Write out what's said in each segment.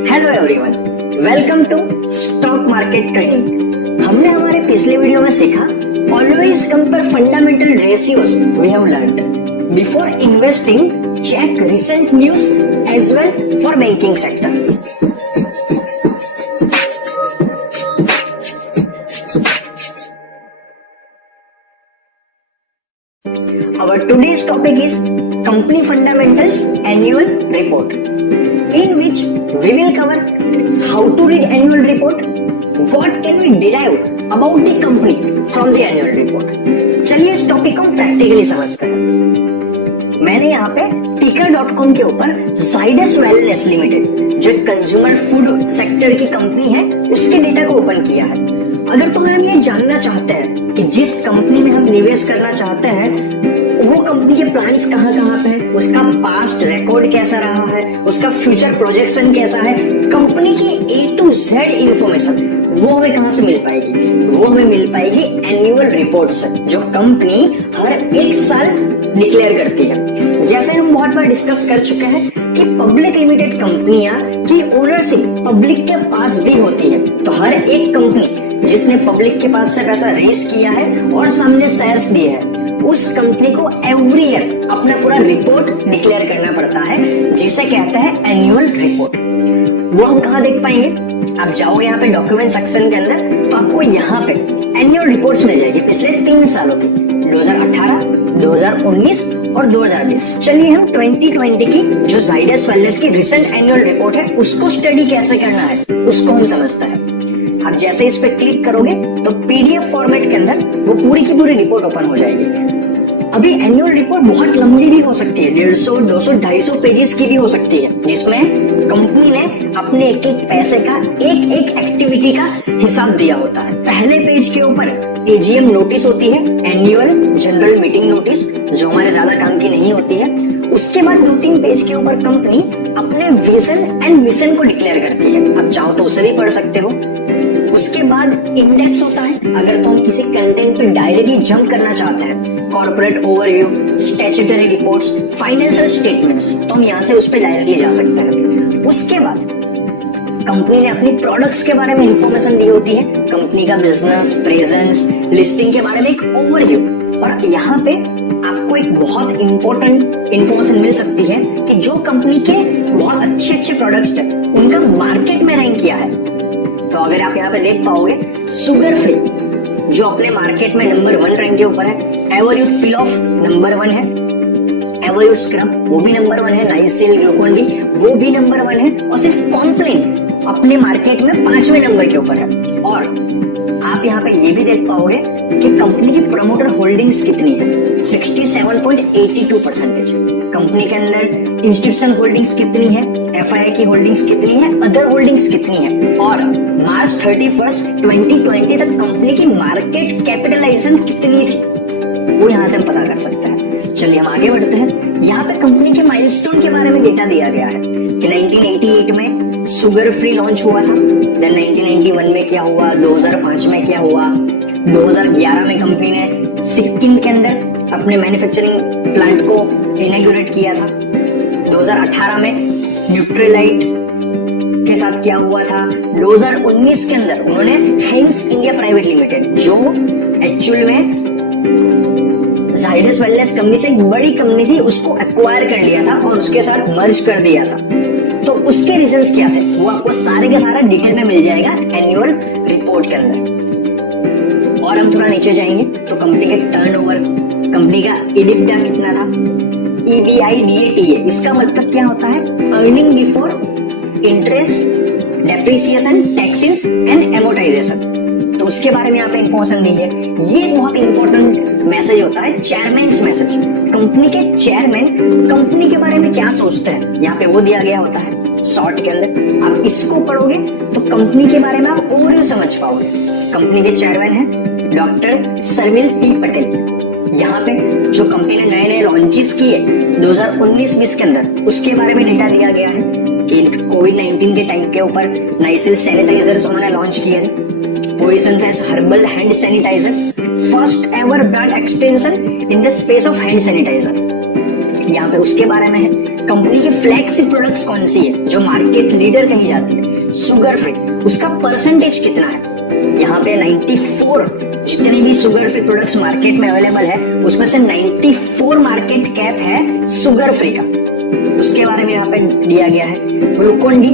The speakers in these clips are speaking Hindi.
Hello everyone, welcome to stock market training. हमने हमारे पिछले वीडियो में सीखा always compare fundamental ratios we have learned before investing, check recent news as well for banking sector. Our today's topic is Company Fundamentals Annual Report, in which we will cover how to read annual report, what can we derive about the company from the annual report। चलिए इस टॉपिक को प्रैक्टिकली समझते हैं। मैंने यहाँ पे टिकर.com के ऊपर जाइडस वेलनेस लिमिटेड, जो कंज्यूमर फूड सेक्टर की कंपनी है, उसके डेटा को ओपन किया है। अगर तो हम ये जानना चाहते हैं कि जिस कंपनी में हम निवेश करना चाहते हैं वो कंपनी के प्लान्स कहाँ पे है, उसका पास्ट रिकॉर्ड कैसा रहा है, उसका फ्यूचर प्रोजेक्शन कैसा है, कंपनी की A to Z इंफॉर्मेशन वो हमें कहाँ से मिल पाएगी? वो हमें मिल पाएगी एनुअल रिपोर्ट से, जो कंपनी हर एक साल डिक्लेयर करती है। जैसे हम बहुत बार डिस्कस कर चुके हैं कि पब्लिक लिमिटेड कंपनियां की ओनरशिप पब्लिक के पास भी होती है। तो हर एक कंपनी जिसने पब्लिक के पास से पैसा रेज किया है और सामने शेयर्स दिए हैं, उस कंपनी को एवरी ईयर अपना पूरा रिपोर्ट डिक्लेयर करना पड़ता है, जिसे कहते हैं एनुअल रिपोर्ट। वो हम कहाँ देख पाएंगे? आप जाओगे यहाँ पे डॉक्यूमेंट सेक्शन के अंदर, तो आपको यहाँ पे एनुअल रिपोर्ट्स मिल जाएगी पिछले 3 सालों की, 2018, 2019 और 2020। चलिए हम 2020 की जो जाइडस वेलनेस की रिसेंट एनुअल रिपोर्ट है उसको स्टडी कैसे करना है उसको हम समझते हैं। आप जैसे इस पे क्लिक करोगे तो PDF फॉर्मेट के अंदर वो पूरी की पूरी रिपोर्ट ओपन हो जाएगी। अभी एनुअल रिपोर्ट बहुत लंबी भी हो सकती है, 150, 200, 250 पेजेस की भी हो सकती है, जिसमें कंपनी ने अपने एक एक पैसे का एक एक एक्टिविटी का हिसाब दिया होता है। पहले पेज के ऊपर AGM नोटिस होती है, एनुअल जनरल मीटिंग नोटिस, जो हमारे ज्यादा काम की नहीं होती है। उसके बाद 2-3 पेज के ऊपर कंपनी अपने विजन एंड मिशन को डिक्लेयर करती है, आप चाहो तो उसे भी पढ़ सकते हो। उसके बाद इंडेक्स होता है, अगर तो हम किसी कंटेंट पे डायरेक्टली जंप करना चाहते हैं, corporate overview, statutory reports, financial statements, तो हम यहाँ से उस पे डायरेक्टली जा सकते हैं। उसके बाद कंपनी ने अपनी प्रोडक्ट्स के बारे में इंफॉर्मेशन दी होती है, कंपनी का बिजनेस, प्रेजेंस, लिस्टिंग के बारे में एक ओवरव्यू। और यहाँ पे आपको एक बहुत इंपॉर्टेंट इंफॉर्मेशन मिल सकती है कि जो कंपनी के बहुत अच्छे प्रोडक्ट्स है उनका मार्केट में रैंक किया है। तो अगर आप यहाँ पे देख पाओगे, शुगर फ्री जो अपने मार्केट में नंबर 1 रैंक के ऊपर है, एवरयूथ पिल ऑफ नंबर 1 है, एवरयूथ स्क्रब वो भी नंबर 1 है, नाइसिल ग्लूकोन डी वो भी नंबर 1 है, और सिर्फ कॉम्प्लेन अपने मार्केट में 5वें नंबर के ऊपर है। और आप यहाँ पे ये भी देख पाओगे कि कंपनी की प्रमोटर होल्डिंग्स कितनी है, 67.82%। कंपनी के अंदर इंस्टीट्यूशन होल्डिंग्स कितनी है, FII की होल्डिंग्स कितनी है, अदर होल्डिंग्स कितनी है, और मार्च 31, 2020 तक कंपनी की मार्केट कैपिटलाइजेशन कितनी थी, वो यहाँ से हम पता कर सकते हैं। चलिए हम आगे बढ़ते हैं। यहाँ पे कंपनी के माइलस्टोन के बारे में डेटा दिया गया है कि 1988 में शुगर फ्री लॉन्च हुआ था, देन 1991 में क्या हुआ, 2005 में क्या हुआ, 2011 में कंपनी ने सिक्किम के अंदर अपने मैन्युफैक्चरिंग प्लांट को इनॉग्रेट किया था, 2018 में न्यूट्रीलाइट के साथ क्या हुआ था, 2019 के अंदर उन्होंने हेंस इंडिया प्राइवेट लिमिटेड, जो एक्चुअल में जाइडस वेलनेस कंपनी से एक बड़ी कंपनी थी, उसको एक्वायर कर लिया था और उसके साथ मर्ज कर दिया था। तो उसके रीजंस क्या थे वो आपको सारे का सारा डिटेल में मिल जाएगा एनुअल रिपोर्ट के अंदर। और हम थोड़ा नीचे जाएंगे तो कंपनी के टर्नओवर, कंपनी का EBITDA कितना था, EBITDA, इसका मतलब क्या होता है, earning before interest, depreciation, taxes and amortisation. तो उसके बारे में यहाँ पे इंफॉर्मेशन दी है। ये बहुत इंपॉर्टेंट मैसेज होता है, चेयरमैन्स मैसेज। कंपनी के चेयरमैन कंपनी के बारे में क्या सोचते हैं, यहाँ पे वो दिया गया होता है शॉर्ट के अंदर। आप इसको पढ़ोगे तो कंपनी के बारे में आप ओवरव्यू समझ पाओगे। कंपनी के चेयरमैन है डॉक्टर सरविल P पटेल। यहाँ पे जो कंपनी ने नए नए लॉन्चेस किए 2019-20 के अंदर, उसके बारे में डेटा दिया गया है कि कोविड-19 के टाइम के ऊपर नाइसिल सैनिटाइजर्स उन्होंने लॉन्च किए थे, positions as herbal hand sanitiser, first ever brand extension in the space of hand sanitiser. यहाँ पे उसके बारे में है। कंपनी की फ्लैगशिप प्रोडक्ट्स कौन सी है जो मार्केट लीडर कही जाती है, शुगर फ्री, उसका परसेंटेज कितना है। यहाँ पे 94 जितने भी शुगर फ्री प्रोडक्ट्स मार्केट में अवेलेबल है उसमें से 94 मार्केट कैप है शुगर फ्री का, उसके बारे में यहाँ पे दिया गया है। ग्लूकोन डी,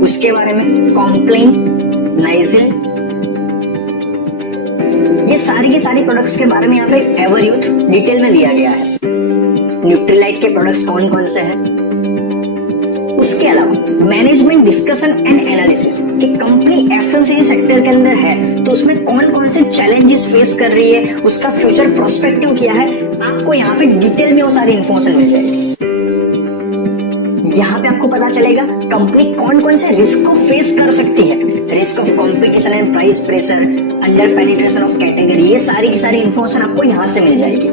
उसके बारे में कॉम्प्लेन, नाइजिल, ये सारी की सारी प्रोडक्ट्स के बारे में यहाँ पे एवर यूथ डिटेल में दिया गया है। न्यूट्रीलाइट के प्रोडक्ट्स कौन कौन से हैं, उसके अलावा मैनेजमेंट डिस्कशन एंड एनालिसिस कि कंपनी एफएमसीजी सेक्टर के अंदर है तो उसमें कौन कौन से चैलेंजेस फेस कर रही है, उसका फ्यूचर प्रोस्पेक्टिव क्या है, आपको यहाँ पे डिटेल में वो सारी इन्फॉर्मेशन मिल जाएगी। यहाँ पे आपको पता चलेगा कंपनी कौन कौन से रिस्क को फेस कर सकती है, risk of competition and price pressure, under penetration of category, ये सारी की सारी इन्फॉर्मेशन आपको यहाँ से मिल जाएगी।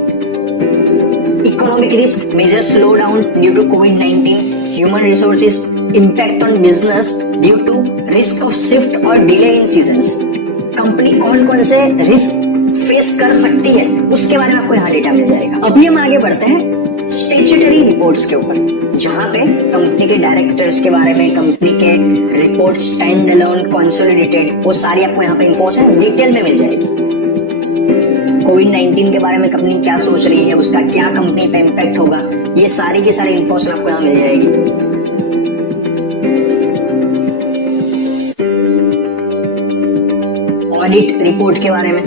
Economic risk, major slow down due to कोविड-19, human resources, impact on business due to risk of shift और डिले इन सीजंस, कंपनी कौन कौन से रिस्क फेस कर सकती है उसके बारे में आपको यहाँ डेटा मिल जाएगा। अभी हम आगे बढ़ते हैं स्टैट्यूटरी रिपोर्ट्स के ऊपर, जहां पे कंपनी के डायरेक्टर्स के बारे में, कंपनी के रिपोर्ट स्टैंड अलोन, कंसोलिडेटेड, वो सारी आपको यहाँ पे इंफॉर्मेशन डिटेल में मिल जाएगी। कोविड-19 के बारे में कंपनी क्या सोच रही है, उसका क्या कंपनी पे इम्पैक्ट होगा, ये सारी की सारी इंफॉर्मेशन आपको यहाँ मिल जाएगी। ऑडिट रिपोर्ट के बारे में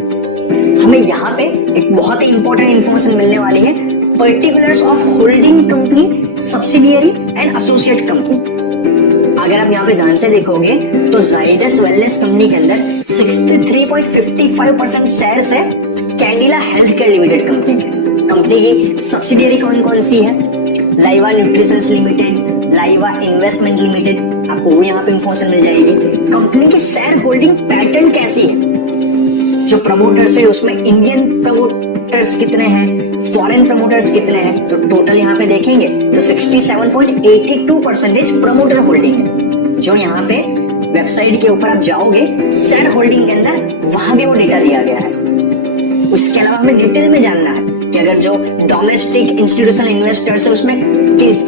हमें यहाँ पे एक बहुत ही इंपॉर्टेंट इंफॉर्मेशन मिलने वाली है, particulars of holding company, subsidiary and associate company. अगर आप यहाँ पे ध्यान से देखोगे तो जाइडस वेलनेस कंपनी के अंदर 63.55% शेयर्स है Cadila health care limited company के। कंपनी की सब्सिडियरी कौन कौन सी है, लाइवा न्यूट्रिशंस लिमिटेड, लाइवा इन्वेस्टमेंट लिमिटेड, आपको यहाँ पे इंफॉर्मेशन मिल जाएगी। कंपनी की शेयर होल्डिंग पैटर्न कैसी है, जो प्रमोटर्स है उसमें इंडियन प्रमोटर्स कितने हैं, फॉरेन प्रमोटर्स कितने हैं, तो टोटल यहाँ पे देखेंगे तो 67.82% प्रमोटर होल्डिंग है, जो यहाँ पे वेबसाइट के ऊपर आप जाओगे शेयर होल्डिंग के अंदर वहां भी वो डेटा दिया गया है। उसके अलावा हमें डिटेल में जानना है कि अगर जो डोमेस्टिक इंस्टीट्यूशनल इन्वेस्टर्स है उसमें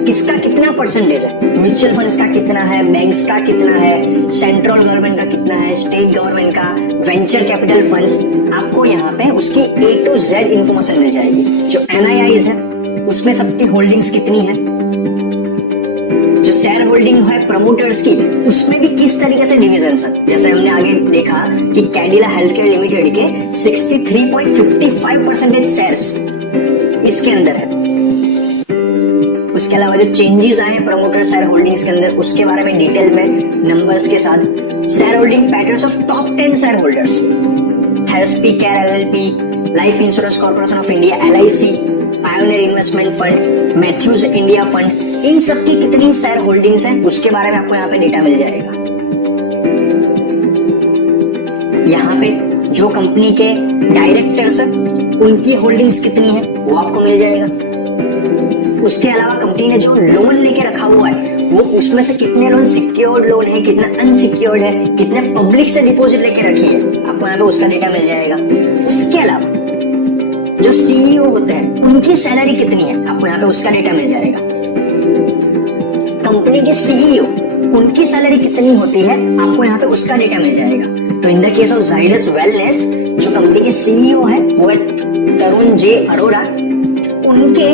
किसका कितना परसेंटेज है, म्यूचुअल फंड्स का कितना है, बैंक्स का कितना है, सेंट्रल गवर्नमेंट का कितना है, स्टेट गवर्नमेंट का, वेंचर कैपिटल फंड्स, आपको यहाँ पे उसकी A to Z इंफॉर्मेशन मिल जाएगी। जो NIIs है उसमें सबकी होल्डिंग्स कितनी है, जो शेयर होल्डिंग है प्रमोटर्स की उसमें भी किस तरीके से डिविजन है। जैसे हमने आगे देखा कि कैडिला हेल्थ केयर लिमिटेड के 63.55% शेयर्स इसके अंदर है। उसके अलावा जो चेंजेस आए हैं प्रमोटर शेयर होल्डिंग्स के अंदर उसके बारे में डिटेल में नंबर्स के साथ, shareholding patterns of top 10 shareholders, healthcare LLP, life insurance corporation of India LIC, pioneer investment fund, Matthews India fund, इन सब की कितनी शेयर होल्डिंग्स हैं उसके बारे में आपको यहाँ पे डेटा मिल जाएगा। यहाँ पे जो कंपनी के डायरेक्टर्स हैं उनकी होल्डिंग्स कितनी है वो आपको मिल जाएगा। उसके अलावा कंपनी ने जो लोन लेके रखा हुआ है वो उसमें से कितने लोन सिक्योर्ड लोन है, कितना अनसिक्योर्ड है, कितने पब्लिक से डिपॉजिट लेके रखी है, आपको यहाँ पे उसका डेटा मिल जाएगा। उसके अलावा जो CEO होते हैं उनकी सैलरी कितनी है, आपको यहाँ पे उसका डेटा मिल जाएगा। कंपनी के CEO उनकी सैलरी कितनी होती है, आपको यहाँ पे उसका डेटा मिल जाएगा। तो in the case of Zydus wellness जो कंपनी के CEO है वो है तरुण जे अरोरा, उनके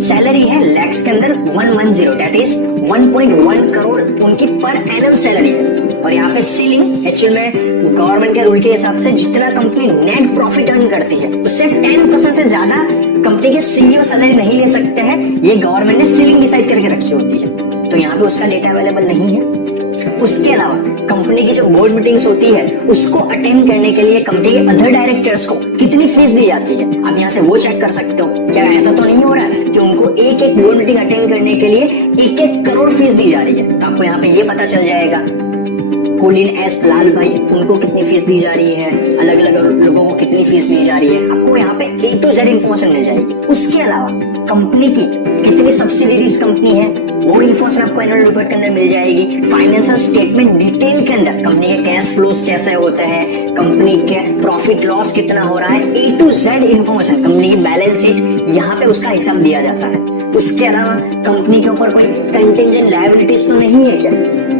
सैलरी है लैक्स के अंदर 110, दैट इज 1.1 करोड़ उनकी पर एनम सैलरी है। और यहाँ पे सीलिंग एक्चुअल में गवर्नमेंट के रूल के हिसाब से जितना कंपनी नेट प्रॉफिट अर्न करती है उससे 10% से ज्यादा कंपनी के CEO सैलरी नहीं ले सकते हैं, ये गवर्नमेंट ने सीलिंग डिसाइड करके रखी होती है, तो यहाँ पे उसका डेटा अवेलेबल नहीं है। उसके अलावा कंपनी की जो बोर्ड मीटिंग्स होती है उसको अटेंड करने के लिए कंपनी के अदर डायरेक्टर्स को कितनी फीस दी जाती है, आप यहाँ से वो चेक कर सकते हो। क्या ऐसा तो नहीं हो रहा है कि उनको एक एक बोर्ड मीटिंग अटेंड करने के लिए 1-1 करोड़ फीस दी जा रही है, तो आपको यहाँ पे ये पता चल जाएगा। कुलीन एस लाल भाई उनको कितनी फीस दी जा रही है, अलग अलग लोगों को कितनी फीस दी जा रही है, आपको यहाँ पे A to Z इंफॉर्मेशन मिल जाएगी। उसके अलावा कंपनी की कितनी सब्सिडीज कंपनी है, वो इन्फॉर्मेशन आपको एनुअल रिपोर्ट के अंदर मिल जाएगी। फाइनेंशियल स्टेटमेंट डिटेल के अंदर कंपनी के कैश फ्लोज कैसे होते हैं, कंपनी के प्रॉफिट लॉस कितना हो रहा है, A to Z information, company की बैलेंस शीट, यहाँ पे उसका हिसाब दिया जाता है। उसके अलावा कंपनी के ऊपर कोई कंटिंजेंट लायबिलिटीज तो नहीं है क्या?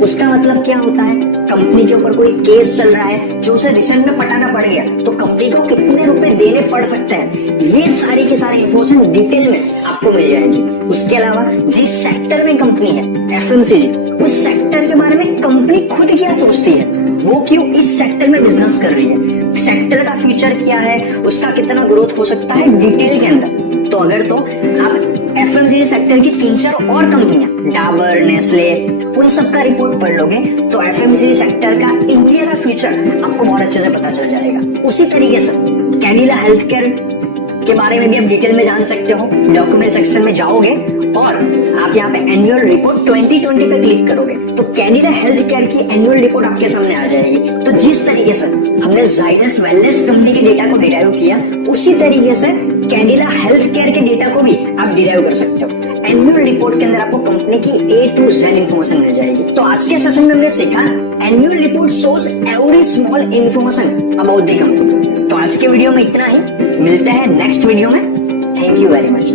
उसका मतलब क्या होता है, कंपनी के ऊपर कोई केस चल रहा है जो उसे रिसेंट में पटाना पड़ गया तो कंपनी को कितने रुपए देने पड़ सकते हैं, ये सारी की सारी इन्फॉर्मेशन डिटेल में आपको मिल जाएगी। उसके अलावा जिस सेक्टर में कंपनी है, FMCG, उस सेक्टर के बारे में कंपनी खुद क्या सोचती है, वो क्यों इस सेक्टर में बिजनेस कर रही है, सेक्टर का फ्यूचर क्या है, उसका कितना ग्रोथ हो सकता है डिटेल के अंदर। तो अगर तो आप FMCG सेक्टर की 3-4 और कंपनियां, डाबर, नेस्ले, उन सब का रिपोर्ट पढ़ लोगे तो FMCG सेक्टर का इंडिया का फ्यूचर आपको बहुत अच्छे से पता चल जाएगा। उसी तरीके से कैडिला हेल्थ केयर के बारे में भी आप डिटेल में जान सकते हो। डॉक्यूमेंट सेक्शन में जाओगे और आप यहाँ पे एनुअल रिपोर्ट 2020 पे क्लिक करोगे तो कैडिला हेल्थ केयर की एनुअल रिपोर्ट आपके सामने आ जाएगी। तो जिस तरीके से हमने जाइडस वेलनेस कंपनी के डेटा को डिराइव किया, उसी तरीके से कैडिला हेल्थ केयर के डेटा को भी आप डिराइव कर सकते हो। एनुअल रिपोर्ट के अंदर आपको कंपनी की A to Z इन्फॉर्मेशन मिल जाएगी। तो आज के सेशन में हमने सीखा annual report shows every small information about the company. तो आज के वीडियो में इतना ही, मिलते हैं नेक्स्ट वीडियो में। Thank you very much.